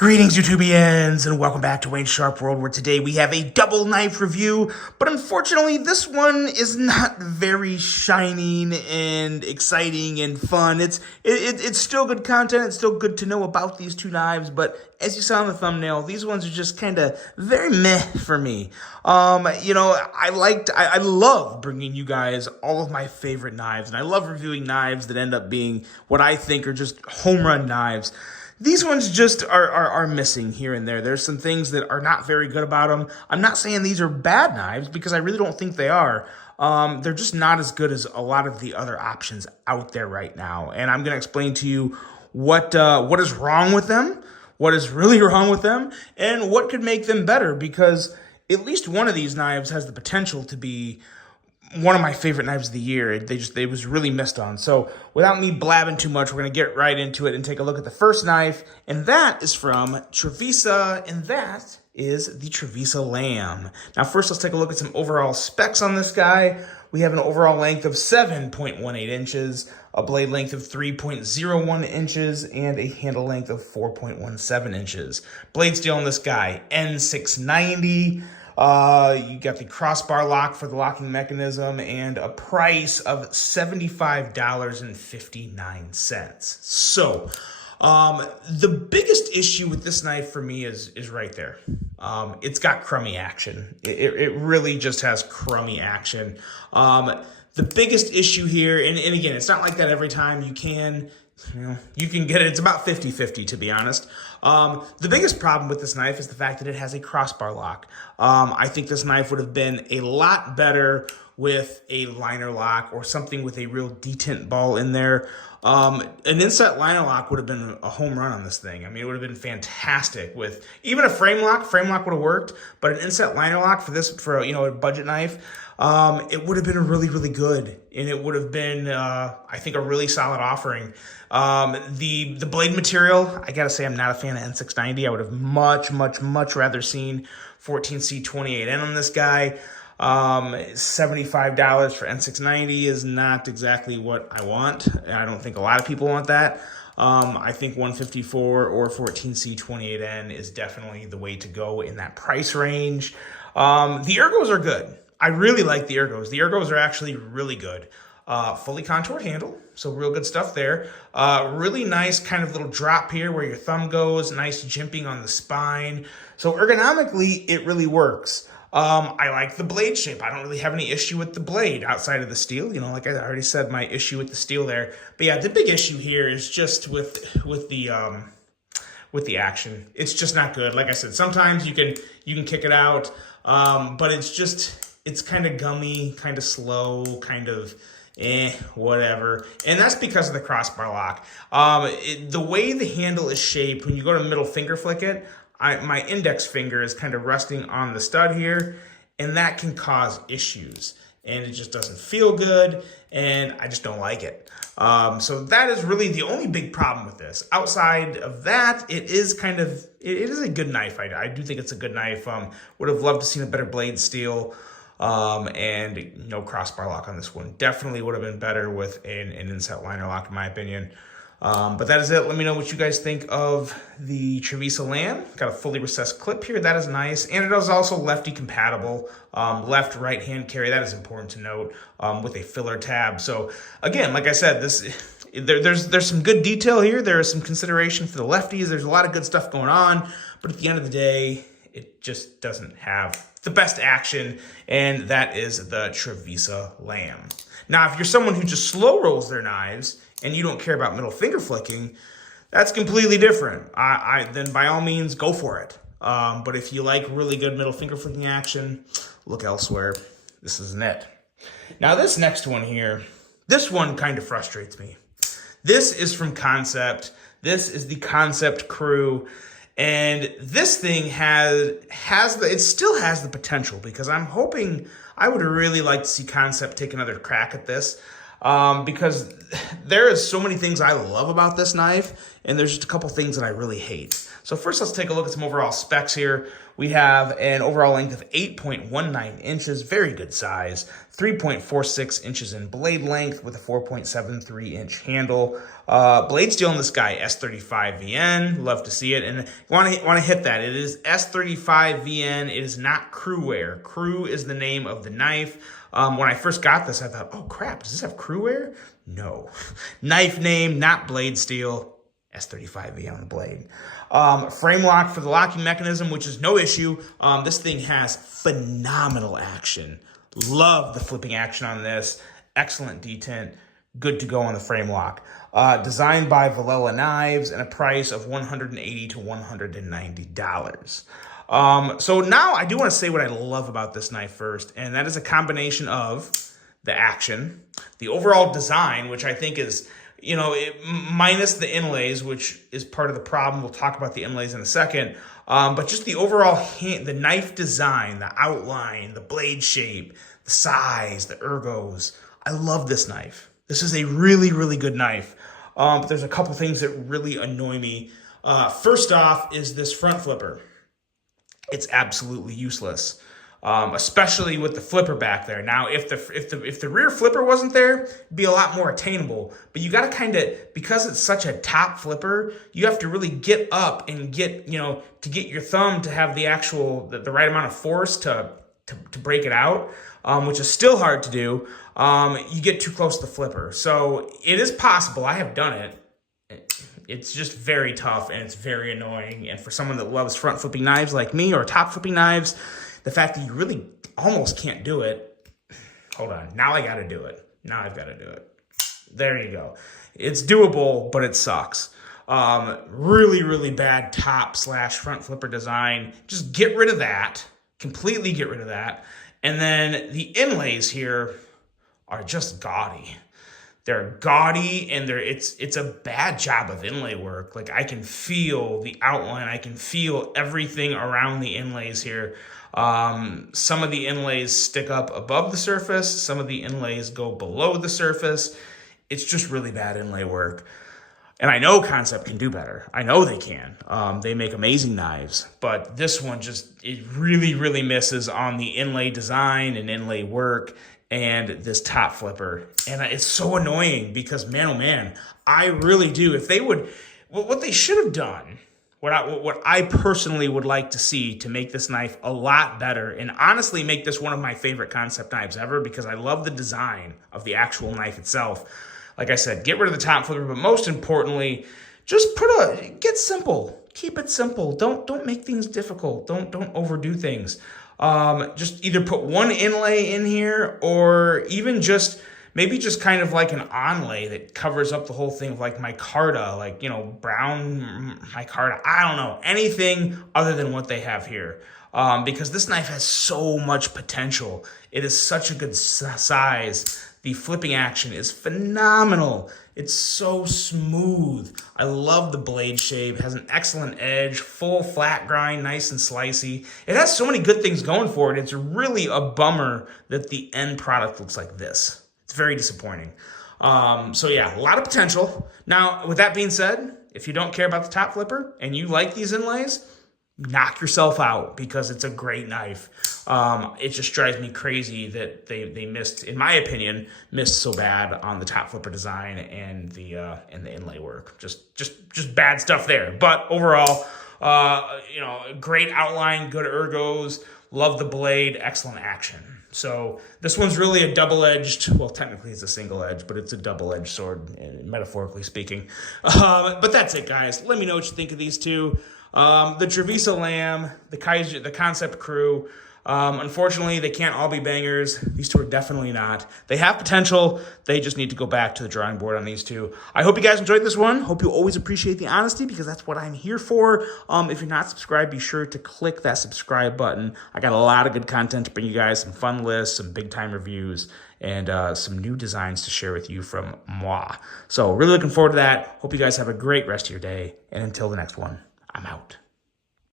Greetings, YouTubians, and welcome back to Wayne Sharp World, where today we have a double knife review, but unfortunately this one is not very shining and exciting and fun. It's still good content, it's still good to know about these two knives, but as you saw in the thumbnail, these ones are just kind of very meh for me. I love bringing you guys all of my favorite knives, and I love reviewing knives that end up being what I think are just home run knives. These ones just are missing here and there. There's some things that are not very good about them. I'm not saying these are bad knives because I really don't think they are. They're just not as good as a lot of the other options out there right now. And I'm going to explain to you what is wrong with them, what is really wrong with them, and what could make them better, because at least one of these knives has the potential to be one of my favorite knives of the year. They was really missed on. So without me blabbing too much, we're going to get right into it and take a look at the first knife. And that is from Travisa, and that is the Travisa Lamb. Now first, let's take a look at some overall specs on this guy. We have an overall length of 7.18 inches, a blade length of 3.01 inches, and a handle length of 4.17 inches. Blade steel on this guy, N690. You got the crossbar lock for the locking mechanism and a price of $75.59. So, the biggest issue with this knife for me is right there. It's got crummy action. It really just has crummy action. The biggest issue here, and again, it's not like that every time. You can get it. It's about 50-50, to be honest. The biggest problem with this knife is the fact that it has a crossbar lock. I think this knife would have been a lot better with a liner lock or something with a real detent ball in there. An inset liner lock would have been a home run on this thing. I mean, it would have been fantastic with even a frame lock. Frame lock would have worked, but an inset liner lock for a budget knife, it would have been really, really good. And it would have been, I think, a really solid offering. The blade material, I gotta say, I'm not a fan of N690. I would have much rather seen 14C28N on this guy. $75 for N690 is not exactly what I want. I don't think a lot of people want that. I think 154 or 14C28N is definitely the way to go in that price range. The ergos are good. I really like the ergos. The ergos are actually really good. Fully contoured handle, so real good stuff there. Really nice kind of little drop here where your thumb goes, nice jimping on the spine. So ergonomically, it really works. I like the blade shape. I don't really have any issue with the blade outside of the steel. Like I already said, my issue with the steel there. But yeah, the big issue here is just with the action. It's just not good. Like I said, sometimes you can kick it out, but it's kind of gummy, kind of slow, kind of whatever. And that's because of the crossbar lock. The way the handle is shaped, when you go to middle finger flick it, my index finger is kind of resting on the stud here, and that can cause issues. And it just doesn't feel good, and I just don't like it. So that is really the only big problem with this. Outside of that, it is a good knife. I do think it's a good knife. Would have loved to seen a better blade steel. And no crossbar lock on this one. Definitely would have been better with an inset liner lock, in my opinion. But that is it. Let me know what you guys think of the Travisa Lamb. Got a fully recessed clip here. That is nice. And it is also lefty compatible. Left, right hand carry. That is important to note, with a filler tab. So again, like I said, there's some good detail here. There is some consideration for the lefties. There's a lot of good stuff going on. But at the end of the day, it just doesn't have the best action, and that is the Travisa Lamb. Now, if you're someone who just slow rolls their knives and you don't care about middle finger flicking, that's completely different. Then by all means, go for it. But if you like really good middle finger flicking action, look elsewhere. This isn't it. Now, this next one here, this one kind of frustrates me. This is from Concept. This is the Concept crew. And this thing it still has the potential, because I would really like to see Concept take another crack at this, because there is so many things I love about this knife, and there's just a couple things that I really hate. So first, let's take a look at some overall specs here. We have an overall length of 8.19 inches, very good size, 3.46 inches in blade length with a 4.73 inch handle. Blade steel on this guy, S35VN, love to see it, and want to hit that. It is S35VN, it is not Crewware. Crew is the name of the knife. When I first got this, I thought, oh crap, does this have Crewware? No. Knife name, not blade steel. S35V on the blade. Frame lock for the locking mechanism, which is no issue. This thing has phenomenal action. Love the flipping action on this. Excellent detent. Good to go on the frame lock. Designed by Valella Knives and a price of $180 to $190. So now I do want to say what I love about this knife first, and that is a combination of the action, the overall design, which I think is, you know, minus the inlays, which is part of the problem. We'll talk about the inlays in a second. But just the overall the knife design, the outline, the blade shape, the size, the ergos. I love this knife. This is a really, really good knife. But there's a couple things that really annoy me. First off is this front flipper. It's absolutely useless. Especially with the flipper back there. Now, if the rear flipper wasn't there, it'd be a lot more attainable. But you got to kind of, because it's such a top flipper, you have to really get up and get, you know, to get your thumb to have the actual, the right amount of force to break it out, which is still hard to do. You get too close to the flipper. So it is possible. I have done it. It's just very tough and it's very annoying. And for someone that loves front flipping knives like me or top flipping knives, the fact that you really almost can't do it. Hold on. Now I got to do it. Now I've got to do it. There you go. It's doable, but it sucks. Really, really bad top / front flipper design. Just get rid of that. Completely get rid of that. And then the inlays here are just gaudy. They're gaudy and it's a bad job of inlay work. Like I can feel the outline. I can feel everything around the inlays here. Some of the inlays stick up above the surface. Some of the inlays go below the surface. It's just really bad inlay work. And I know Concept can do better. I know they can. They make amazing knives, but this one it really, really misses on the inlay design and inlay work and this top flipper. And it's so annoying because, man, oh man, I really do. If they would, what they should have done, what I personally would like to see to make this knife a lot better and honestly make this one of my favorite Concept knives ever because I love the design of the actual knife itself. Like I said, get rid of the top flipper, but most importantly, just get simple. Keep it simple. Don't make things difficult. Don't overdo things. Just either put one inlay in here or even maybe just kind of like an onlay that covers up the whole thing, like micarta, like, you know, brown micarta. I don't know, anything other than what they have here. Because this knife has so much potential. It is such a good size. The flipping action is phenomenal. It's so smooth. I love the blade shape. It has an excellent edge, full flat grind, nice and slicey. It has so many good things going for it. It's really a bummer that the end product looks like this. It's very disappointing. So yeah, a lot of potential. Now, with that being said, if you don't care about the top flipper and you like these inlays, knock yourself out because it's a great knife. It just drives me crazy that they missed, in my opinion, so bad on the top flipper design and the inlay work. Just bad stuff there. But overall, you know, great outline, good ergos, love the blade, excellent action. So this one's really a double-edged, well, technically it's a single edge, but it's a double-edged sword, metaphorically speaking. But that's it, guys. Let me know what you think of these two. The Travisa Lamb, the Concept Crew. Unfortunately, they can't all be bangers. These two are definitely not. They have potential. They just need to go back to the drawing board on these two. I hope you guys enjoyed this one. Hope you always appreciate the honesty because that's what I'm here for. If you're not subscribed, be sure to click that subscribe button. I got a lot of good content to bring you guys, some fun lists, some big-time reviews, and some new designs to share with you from moi. So really looking forward to that. Hope you guys have a great rest of your day. And until the next one, I'm out.